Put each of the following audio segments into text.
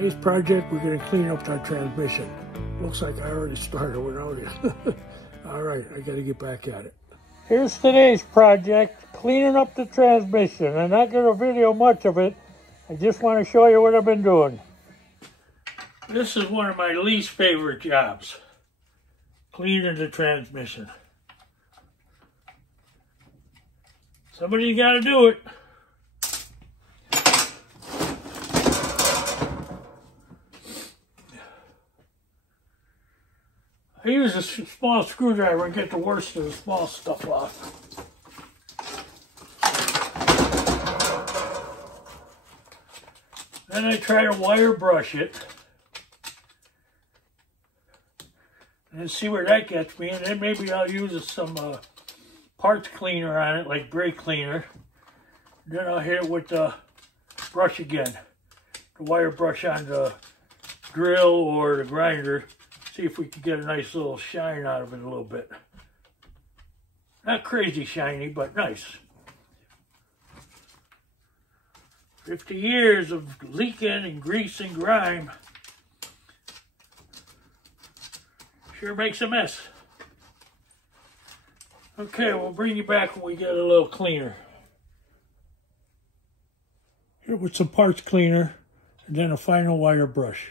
Today's project, we're going to clean up that transmission. Looks like I already started without it. All right, I got to get back at it. Here's today's project, cleaning up the transmission. I'm not going to video much of it. I just want to show you what I've been doing. This is one of my least favorite jobs, cleaning the transmission. Somebody's got to do it. I use a small screwdriver and get the worst of the small stuff off. Then I try to wire brush it and see where that gets me, and then maybe I'll use some parts cleaner on it, like brake cleaner. Then I'll hit it with the brush again, the wire brush on the drill or the grinder. See if we can get a nice little shine out of it a little bit. Not crazy shiny, but nice. 50 years of leaking and grease and grime sure makes a mess. Okay, we'll bring you back when we get a little cleaner. Here with some parts cleaner and then a final wire brush.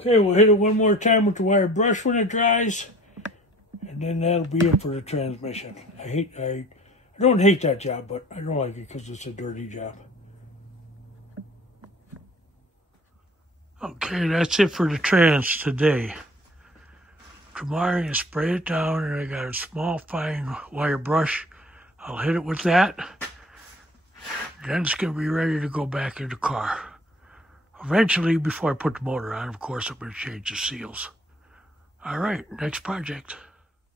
Okay, we'll hit it one more time with the wire brush when it dries, and then that'll be it for the transmission. I don't hate that job, but I don't like it because it's a dirty job. Okay, that's it for the trans today. Tomorrow I'm going to spray it down, and I got a small fine wire brush. I'll hit it with that. Then it's going to be ready to go back in the car. Eventually, before I put the motor on, of course, I'm going to change the seals. All right, next project.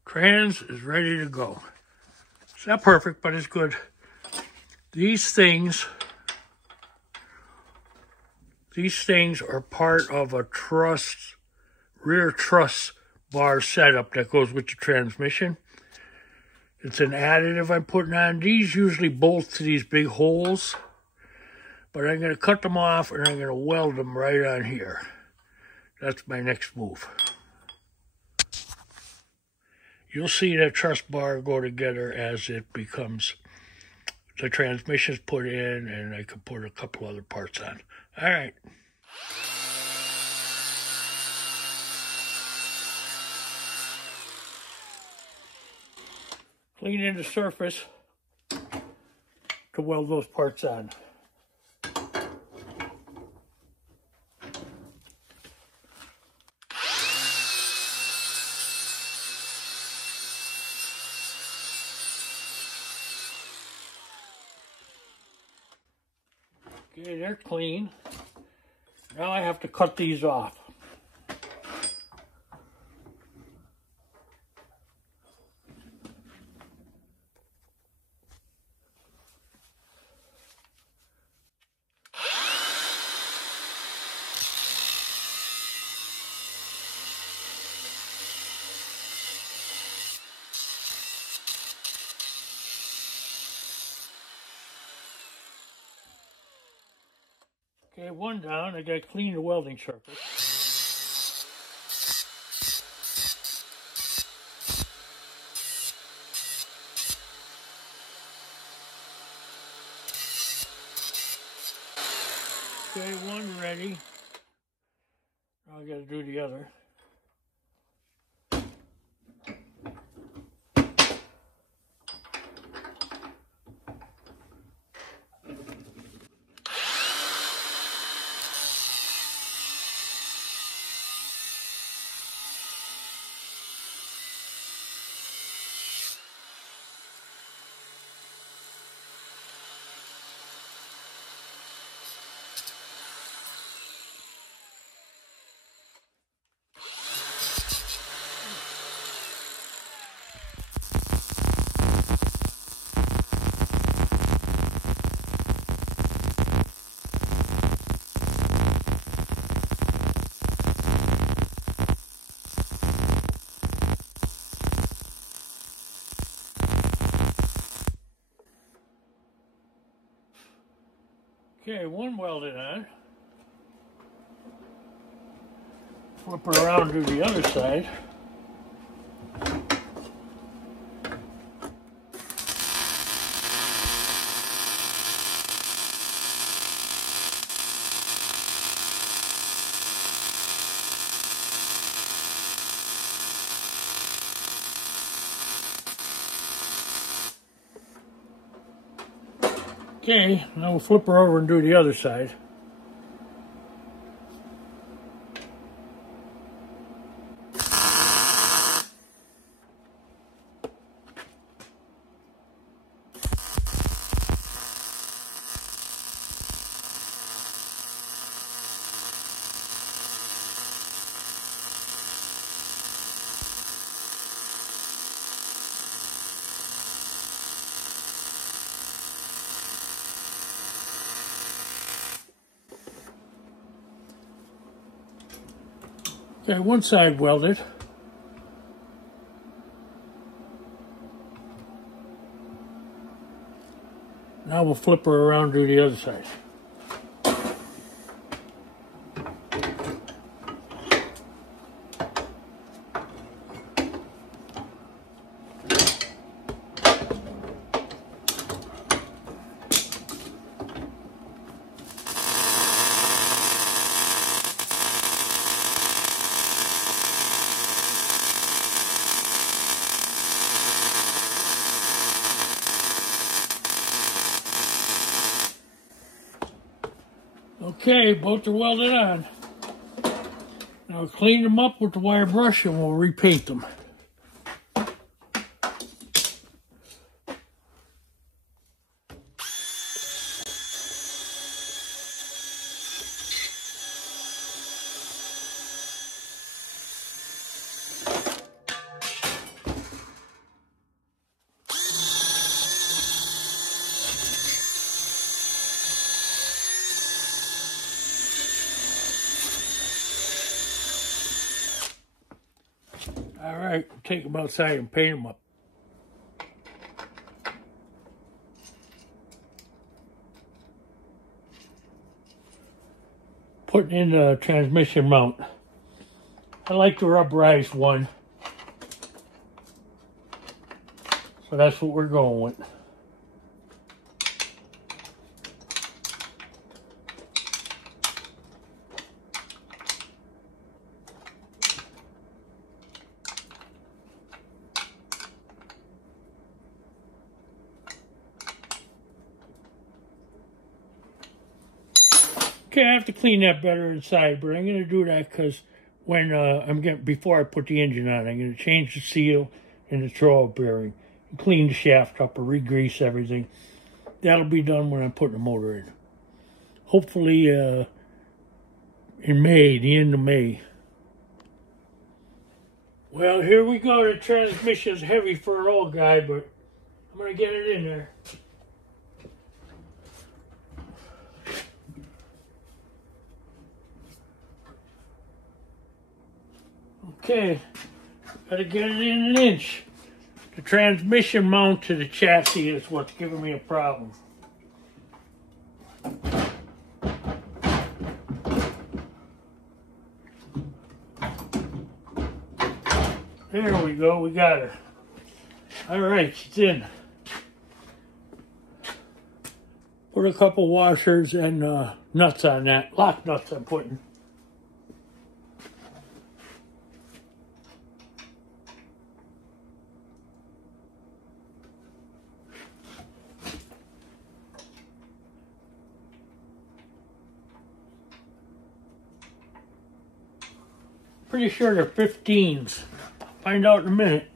Trans is ready to go. It's not perfect, but it's good. These things are part of a truss, rear truss bar setup that goes with the transmission. It's an additive I'm putting on. These usually bolt to these big holes, but I'm going to cut them off and I'm going to weld them right on here. That's my next move. You'll see that truss bar go together as it becomes, the transmission's put in, and I can put a couple other parts on. All right. Cleaning the surface to weld those parts on. Okay, they're clean. Now I have to cut these off. Okay, one down. I got to clean the welding surface. Okay, one ready. Now I gotta do the other. Okay, one welded on. Flip it around to the other side. Okay, now we'll flip her over and do the other side. Okay, one side welded. Now we'll flip her around to the other side. Okay, both are welded on. Now clean them up with the wire brush and we'll repaint them. All right, take them outside and paint them up. Putting in the transmission mount. I like the rubberized one. So that's what we're going with. Okay, I have to clean that better inside, but I'm going to do that because when before I put the engine on, I'm going to change the seal and the throw bearing, and clean the shaft up or re-grease everything. That'll be done when I'm putting the motor in. Hopefully in May, the end of May. Well, here we go. The transmission's heavy for an old guy, but I'm going to get it in there. Okay, gotta get it in an inch. The transmission mount to the chassis is what's giving me a problem. There we go, we got her. All right, she's in. Put Put a couple washers and nuts on that. Lock nuts I'm putting. Pretty sure they're 15s. I'll find out in a minute.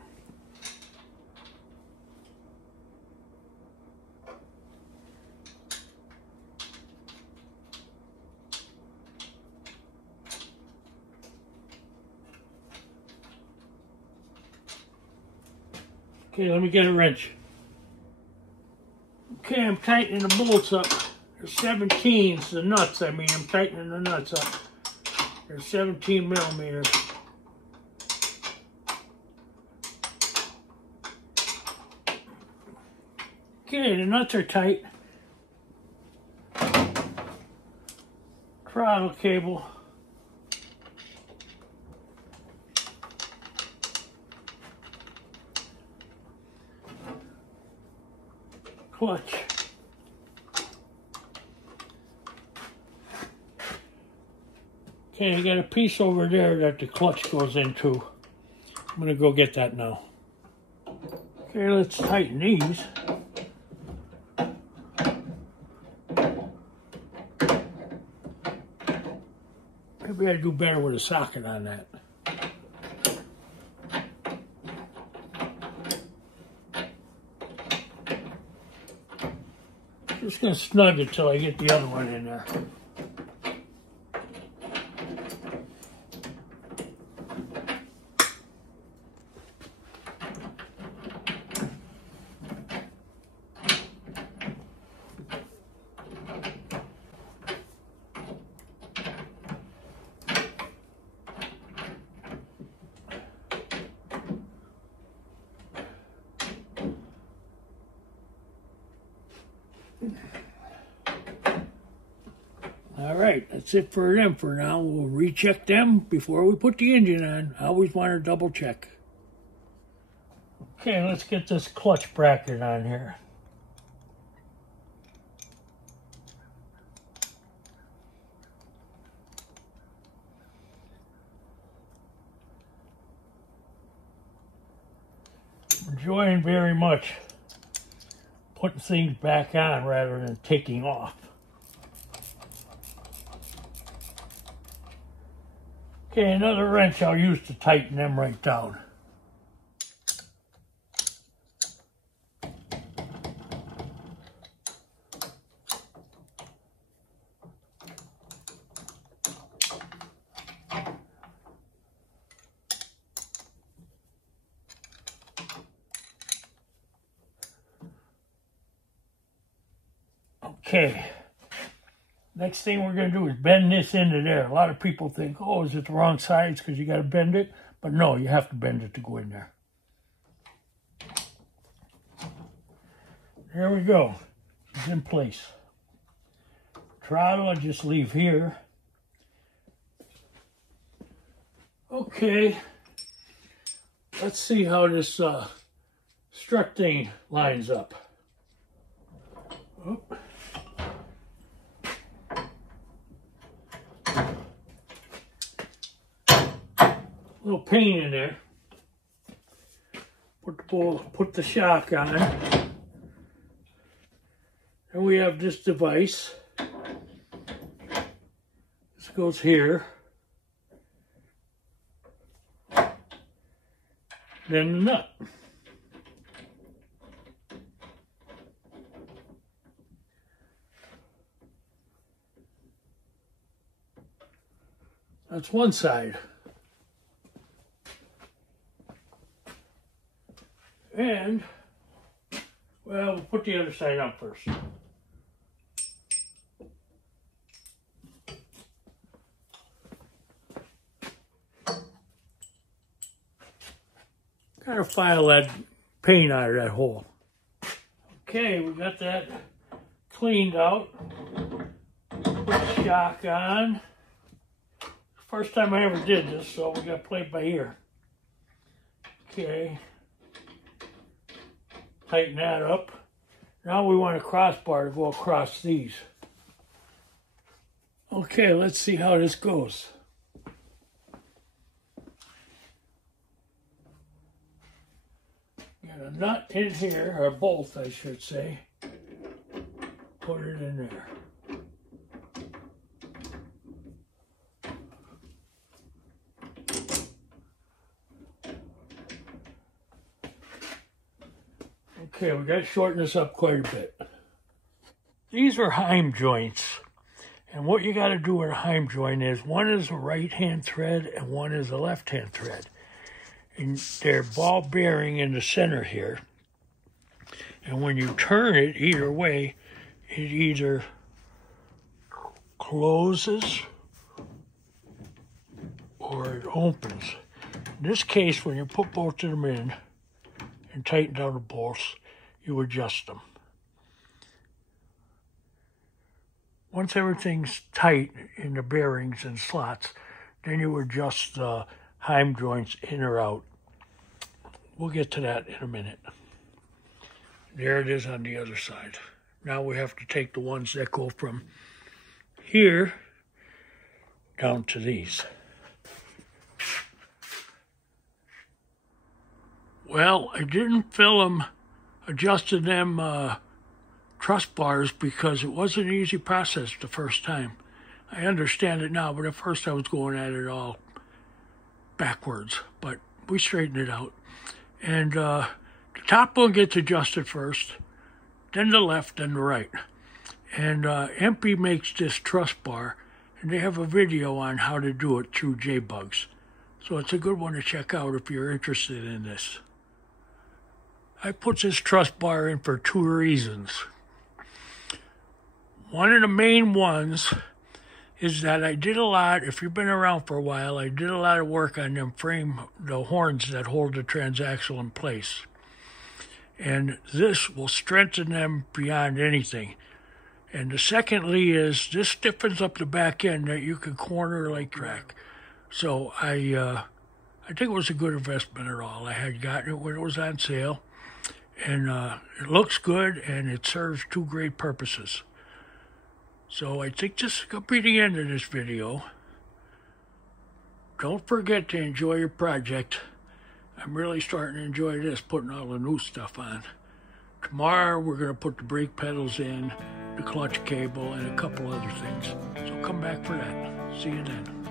Okay, let me get a wrench. Okay, I'm tightening the bolts up. They're 17s, the nuts, I mean, I'm tightening the nuts up. They're 17 millimeters. Okay, the nuts are tight. Throttle cable. Clutch. Okay, I got a piece over there that the clutch goes into. I'm gonna go get that now. Okay, let's tighten these. Maybe I'd do better with a socket on that. Just gonna snug it till I get the other one in there. All right, that's it for them for now. We'll recheck them before we put the engine on. I always want to double check. Okay, let's get this clutch bracket on here. Enjoying very much putting things back on rather than taking off. Okay, another wrench I'll use to tighten them right down. Okay, next thing we're going to do is bend this into there. A lot of people think, oh, is it the wrong size because you got to bend it? But no, you have to bend it to go in there. There we go. It's in place. Throttle I just leave here. Okay, let's see how this strut thing lines up. Oh. Little pain in there. Put the shock on. And we have this device. This goes here. Then the nut. That's one side. And, well, we'll put the other side on first. Kind of file that paint out of that hole. Okay, we got that cleaned out. Put the shock on. First time I ever did this, so we got to play it by ear. Okay. Tighten that up. Now we want a crossbar to go across these. Okay, let's see how this goes. Get a nut in here, or bolt I should say. Put it in there. Okay, we got to shorten this up quite a bit. These are heim joints. And what you got to do with a heim joint is one is a right-hand thread and one is a left-hand thread. And they're ball bearing in the center here. And when you turn it either way, it either closes or it opens. In this case, when you put both of them in and tighten down the bolts, you adjust them. Once everything's tight in the bearings and slots, then you adjust the heim joints in or out. We'll get to that in a minute. There it is on the other side. Now we have to take the ones that go from here down to these. Well, I didn't film adjusting them truss bars because it wasn't an easy process the first time. I understand it now, but at first I was going at it all backwards, but we straightened it out. And the top one gets adjusted first, then the left, then the right. And MP makes this truss bar, and they have a video on how to do it through JBugs. So it's a good one to check out if you're interested in this. I put this truss bar in for 2 reasons. One of the main ones is that I did a lot, if you've been around for a while, I did a lot of work on them the horns that hold the transaxle in place. And this will strengthen them beyond anything. And the secondly is this stiffens up the back end that you can corner like track. So I think it was a good investment at all. I had gotten it when it was on sale. And it looks good and it serves 2 great purposes. So I think this is going to be the end of this video. Don't forget to enjoy your project. I'm really starting to enjoy this, putting all the new stuff on. Tomorrow we're going to put the brake pedals in, the clutch cable, and a couple other things. So come back for that. See you then.